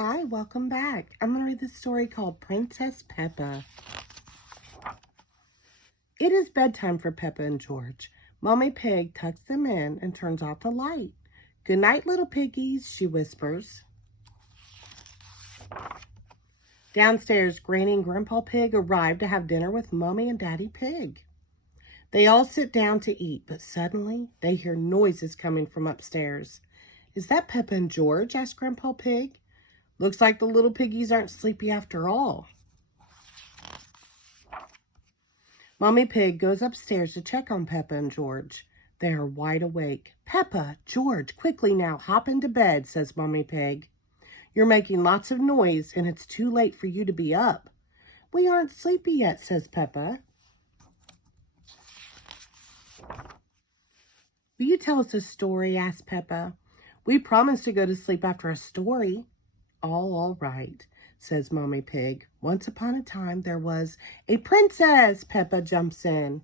Hi, welcome back. I'm going to read this story called Princess Peppa. It is bedtime for Peppa and George. Mommy Pig tucks them in and turns off the light. Good night, little piggies, she whispers. Downstairs, Granny and Grandpa Pig arrive to have dinner with Mommy and Daddy Pig. They all sit down to eat, but suddenly they hear noises coming from upstairs. Is that Peppa and George? Asked Grandpa Pig. Looks like the little piggies aren't sleepy after all. Mommy Pig goes upstairs to check on Peppa and George. They are wide awake. Peppa, George, quickly now, hop into bed, says Mommy Pig. You're making lots of noise and it's too late for you to be up. We aren't sleepy yet, says Peppa. Will you tell us a story? Asked Peppa. We promised to go to sleep after a story. All right, says Mommy Pig. Once upon a time, there was a princess. Peppa jumps in.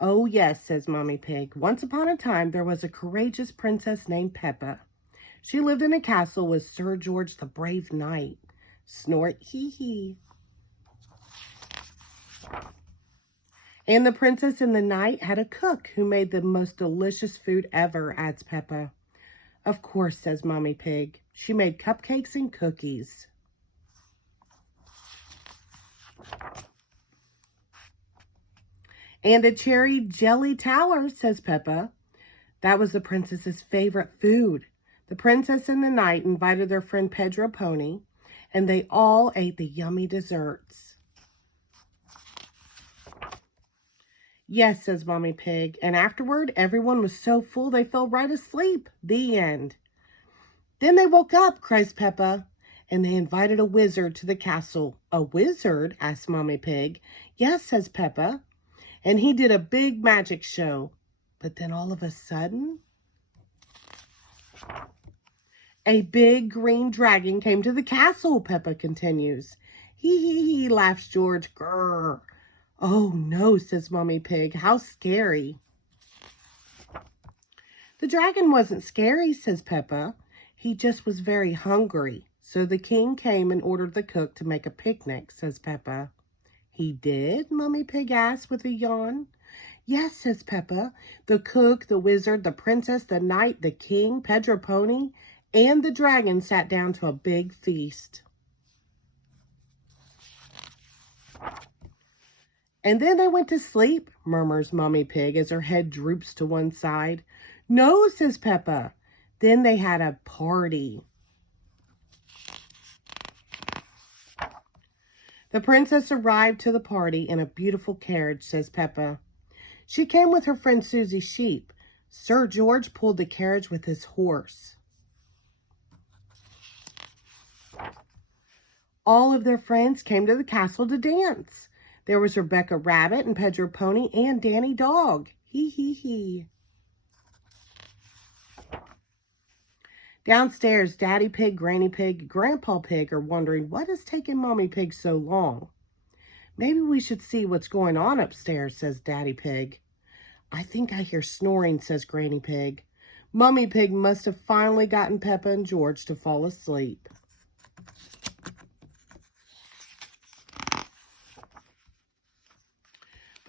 Oh, yes, says Mommy Pig. Once upon a time, there was a courageous princess named Peppa. She lived in a castle with Sir George the Brave Knight. Snort, hee. And the princess and the knight had a cook who made the most delicious food ever, adds Peppa. Of course, says Mommy Pig. She made cupcakes and cookies. And a cherry jelly tower, says Peppa. That was the princess's favorite food. The princess and the knight invited their friend Pedro Pony, and they all ate the yummy desserts. Yes, says Mommy Pig, and afterward, everyone was so full they fell right asleep. The end. Then they woke up, cries Peppa, and they invited a wizard to the castle. A wizard? Asked Mommy Pig. Yes, says Peppa, and he did a big magic show. But then all of a sudden, a big green dragon came to the castle, Peppa continues. Hee, laughs George. Grrr. Oh no, says Mommy Pig. How scary. The dragon wasn't scary, says Peppa. He just was very hungry. So the king came and ordered the cook to make a picnic, says Peppa. He did? Mommy Pig asked with a yawn. Yes, says Peppa. The cook, the wizard, the princess, the knight, the king, Pedro Pony, and the dragon sat down to a big feast. And then they went to sleep, murmurs Mommy Pig as her head droops to one side. No, says Peppa. Then they had a party. The princess arrived to the party in a beautiful carriage, says Peppa. She came with her friend Susie Sheep. Sir George pulled the carriage with his horse. All of their friends came to the castle to dance. There was Rebecca Rabbit and Pedro Pony and Danny Dog. Hee. Downstairs, Daddy Pig, Granny Pig, Grandpa Pig are wondering what is taking Mommy Pig so long. Maybe we should see what's going on upstairs, says Daddy Pig. I think I hear snoring, says Granny Pig. Mommy Pig must have finally gotten Peppa and George to fall asleep.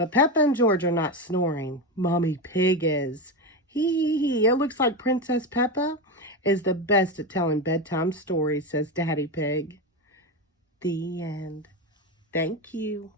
But Peppa and George are not snoring. Mommy Pig is. Hee. It looks like Princess Peppa is the best at telling bedtime stories, says Daddy Pig. The end. Thank you.